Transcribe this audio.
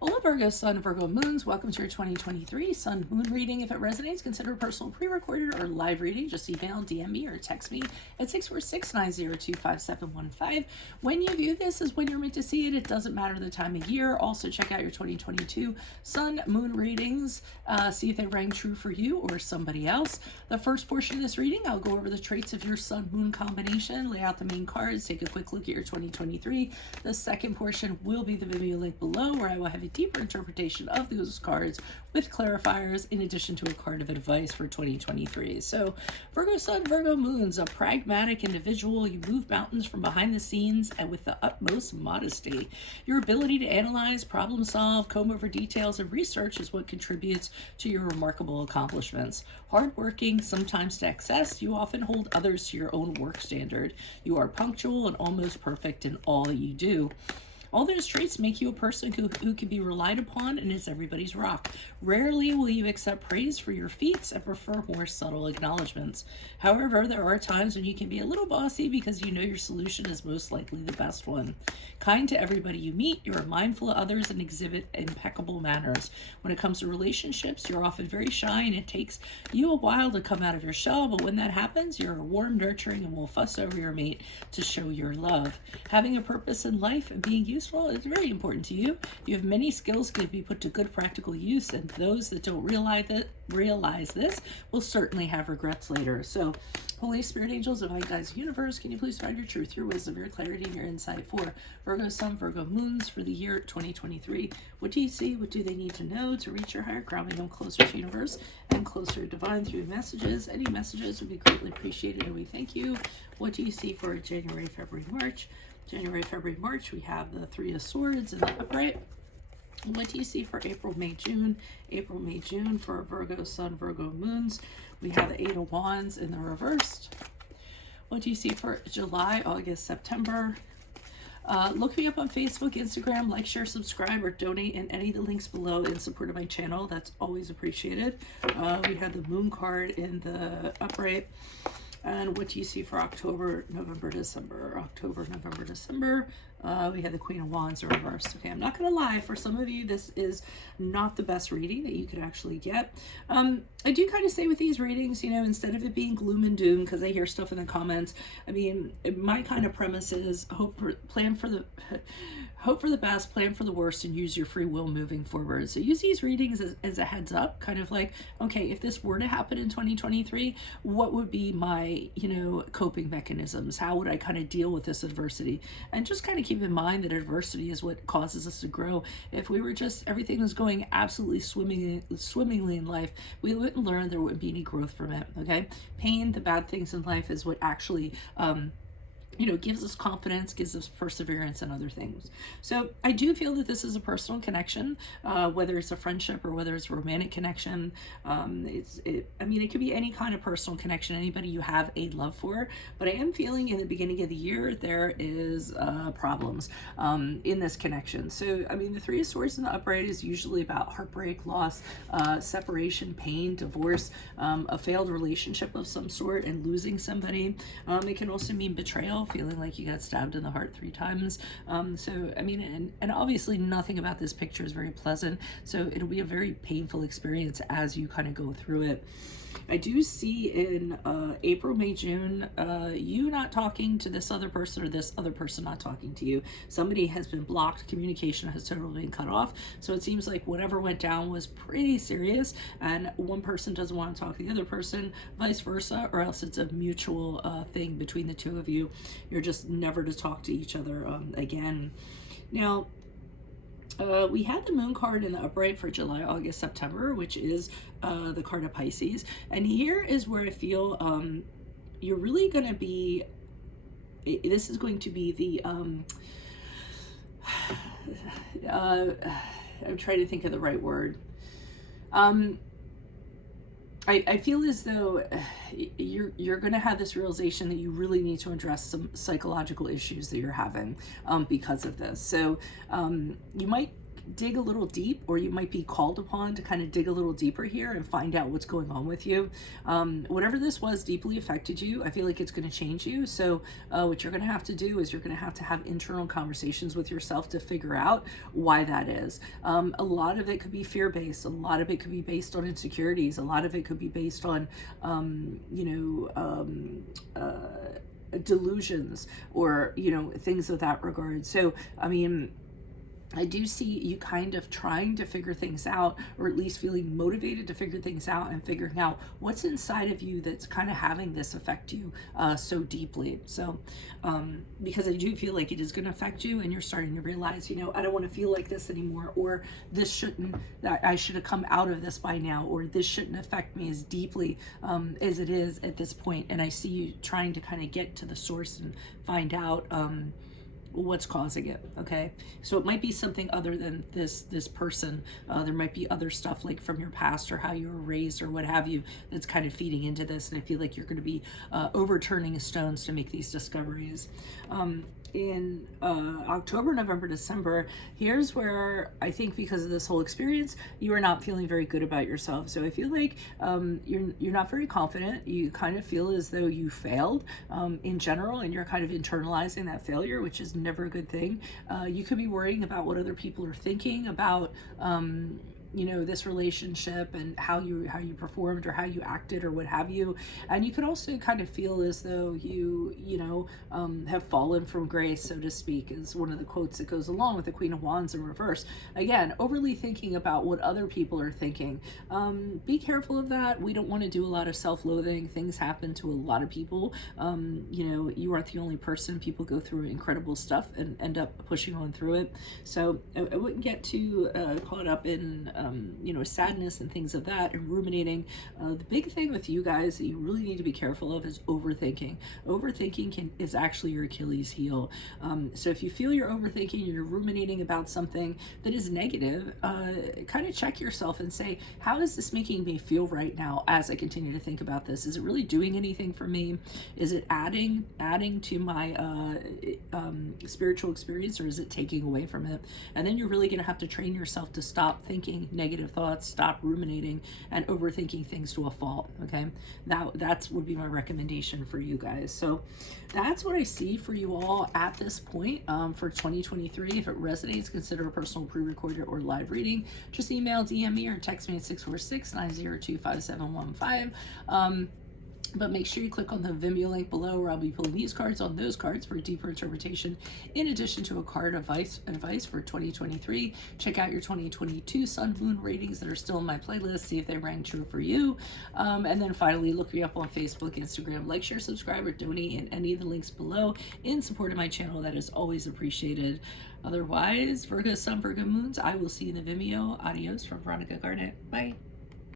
Hola Virgo, Sun, Virgo Moons. Welcome to your 2023 Sun Moon reading. If it resonates, consider a personal pre-recorded or live reading. Just email, DM me, or text me at 646-902-5715. When you view this is when you're meant to see it. It doesn't matter the time of year. Also check out your 2022 Sun Moon readings. See if they rang true for you or somebody else. The first portion of this reading, I'll go over the traits of your Sun Moon combination, lay out the main cards, take a quick look at your 2023. The second portion will be the Vimeo link below, where I will have a deeper interpretation of those cards with clarifiers in addition to a card of advice for 2023. So Virgo Sun, Virgo Moons, a pragmatic individual. You move mountains from behind the scenes and with the utmost modesty. Your ability to analyze, problem solve, comb over details, and research is what contributes to your remarkable accomplishments. Hardworking, sometimes to excess, you often hold others to your own work standard. You are punctual and almost perfect in all that you do. All those traits make you a person who can be relied upon and is everybody's rock. Rarely will you accept praise for your feats and prefer more subtle acknowledgments. However, there are times when you can be a little bossy because you know your solution is most likely the best one. Kind to everybody you meet, you are mindful of others and exhibit impeccable manners. When it comes to relationships, you're often very shy and it takes you a while to come out of your shell, but when that happens, you're warm, nurturing, and will fuss over your mate to show your love. Having a purpose in life and being useful is very important to you. You have many skills that can be put to good practical use, and those that don't realize this will certainly have regrets later. So, Holy Spirit, angels, divine guides, universe, can you please find your truth, your wisdom, your clarity, and your insight for Virgo Sun, Virgo Moons for the year 2023? What do you see? What do they need to know to reach your higher ground, become closer to universe and closer to divine through messages? Any messages would be greatly appreciated, and we thank you. What do you see for January, February, March? January, February, March, we have the Three of Swords in the upright. What do you see for April, May, June? April, May, June for Virgo Sun, Virgo Moons. We have the Eight of Wands in the reversed. What do you see for July, August, September? Look me up on Facebook, Instagram, like, share, subscribe, or donate in any of the links below in support of my channel. That's always appreciated. We have the Moon card in the upright. And what do you see for October, November, December? October, November, December. We had the Queen of Wands reversed. Okay, I'm not going to lie. For some of you, this is not the best reading that you could actually get. I do kind of say with these readings, you know, instead of it being gloom and doom, because I hear stuff in the comments, I mean, my kind of premise is hope for the best, plan for the worst, and use your free will moving forward. So use these readings as a heads up, kind of like, okay, if this were to happen in 2023, what would be my, you know, coping mechanisms? How would I kind of deal with this adversity? And just kind of keep in mind that adversity is what causes us to grow. If we were just, everything was going absolutely swimmingly in life, we wouldn't learn, there wouldn't be any growth from it, okay? Pain, the bad things in life is what actually, you know, gives us confidence, gives us perseverance and other things. So I do feel that this is a personal connection, whether it's a friendship or whether it's a romantic connection. I mean, it could be any kind of personal connection, anybody you have a love for, but I am feeling in the beginning of the year, there is problems in this connection. So, I mean, the Three of Swords in the upright is usually about heartbreak, loss, separation, pain, divorce, a failed relationship of some sort, and losing somebody. It can also mean betrayal, feeling like you got stabbed in the heart 3 times. So, I mean, and obviously nothing about this picture is very pleasant. So it'll be a very painful experience as you kind of go through it. I do see in April, May, June, you not talking to this other person or this other person not talking to you. Somebody has been blocked. Communication has totally been cut off. So it seems like whatever went down was pretty serious, and one person doesn't want to talk to the other person, vice versa, or else it's a mutual thing between the two of you. You're just never to talk to each other again. Now, we had the Moon card in the upright for July, August, September, which is the card of Pisces. And here is where I feel you're really going to be, this is going to be the, I'm trying to think of the right word. I feel as though you're going to have this realization that you really need to address some psychological issues that you're having because of this. So you might dig a little deep, or you might be called upon to kind of dig a little deeper here and find out what's going on with you. Whatever this was deeply affected you. I feel like it's going to change you. So what you're going to have to do is you're going to have internal conversations with yourself to figure out why that is. A lot of it could be fear-based. A lot of it could be based on insecurities. A lot of it could be based on, delusions, or, things of that regard. So, I mean, I do see you kind of trying to figure things out, or at least feeling motivated to figure things out and figuring out what's inside of you that's kind of having this affect you so deeply. So, because I do feel like it is going to affect you, and you're starting to realize, I don't want to feel like this anymore, or this shouldn't, that I should have come out of this by now, or this shouldn't affect me as deeply as it is at this point. And I see you trying to kind of get to the source and find out what's causing it. Okay, so it might be something other than this person. There might be other stuff, like from your past or how you were raised or what have you, that's kind of feeding into this. And I feel like you're going to be overturning stones to make these discoveries. In October, November, December, here's where I think, because of this whole experience, you are not feeling very good about yourself. So I feel like you're not very confident. You kind of feel as though you failed in general, and you're kind of internalizing that failure, which is never a good thing. You could be worrying about what other people are thinking about this relationship, and how you performed, or how you acted, or what have you. And you could also kind of feel as though you have fallen from grace, so to speak, is one of the quotes that goes along with the Queen of Wands in reverse. Again, overly thinking about what other people are thinking. Be careful of that. We don't want to do a lot of self-loathing. Things happen to a lot of people. You aren't the only person. People go through incredible stuff and end up pushing on through it. So I wouldn't get too caught up in sadness and things of that, and ruminating. The big thing with you guys that you really need to be careful of is overthinking. Overthinking is actually your Achilles heel. So if you feel you're overthinking, you're ruminating about something that is negative, kind of check yourself and say, how is this making me feel right now as I continue to think about this? Is it really doing anything for me? Is it adding to my spiritual experience, or is it taking away from it? And then you're really going to have to train yourself to stop thinking negative thoughts, stop ruminating and overthinking things to a fault. Okay, that would be my recommendation for you guys. So that's what I see for you all at this point for 2023. If it resonates, consider a personal pre-recorded or live reading. Just email, DM me, or text me at 646-902-5715. But make sure you click on the Vimeo link below, where I'll be pulling these cards on those cards for deeper interpretation, in addition to a card advice for 2023. Check out your 2022 Sun Moon ratings that are still in my playlist. See if they rang true for you. And then finally, look me up on Facebook, Instagram. Like, share, subscribe, or donate in any of the links below in support of my channel. That is always appreciated. Otherwise, Virgo Sun, Virgo Moons, I will see you in the Vimeo. Adios from Veronica Garnet. Bye.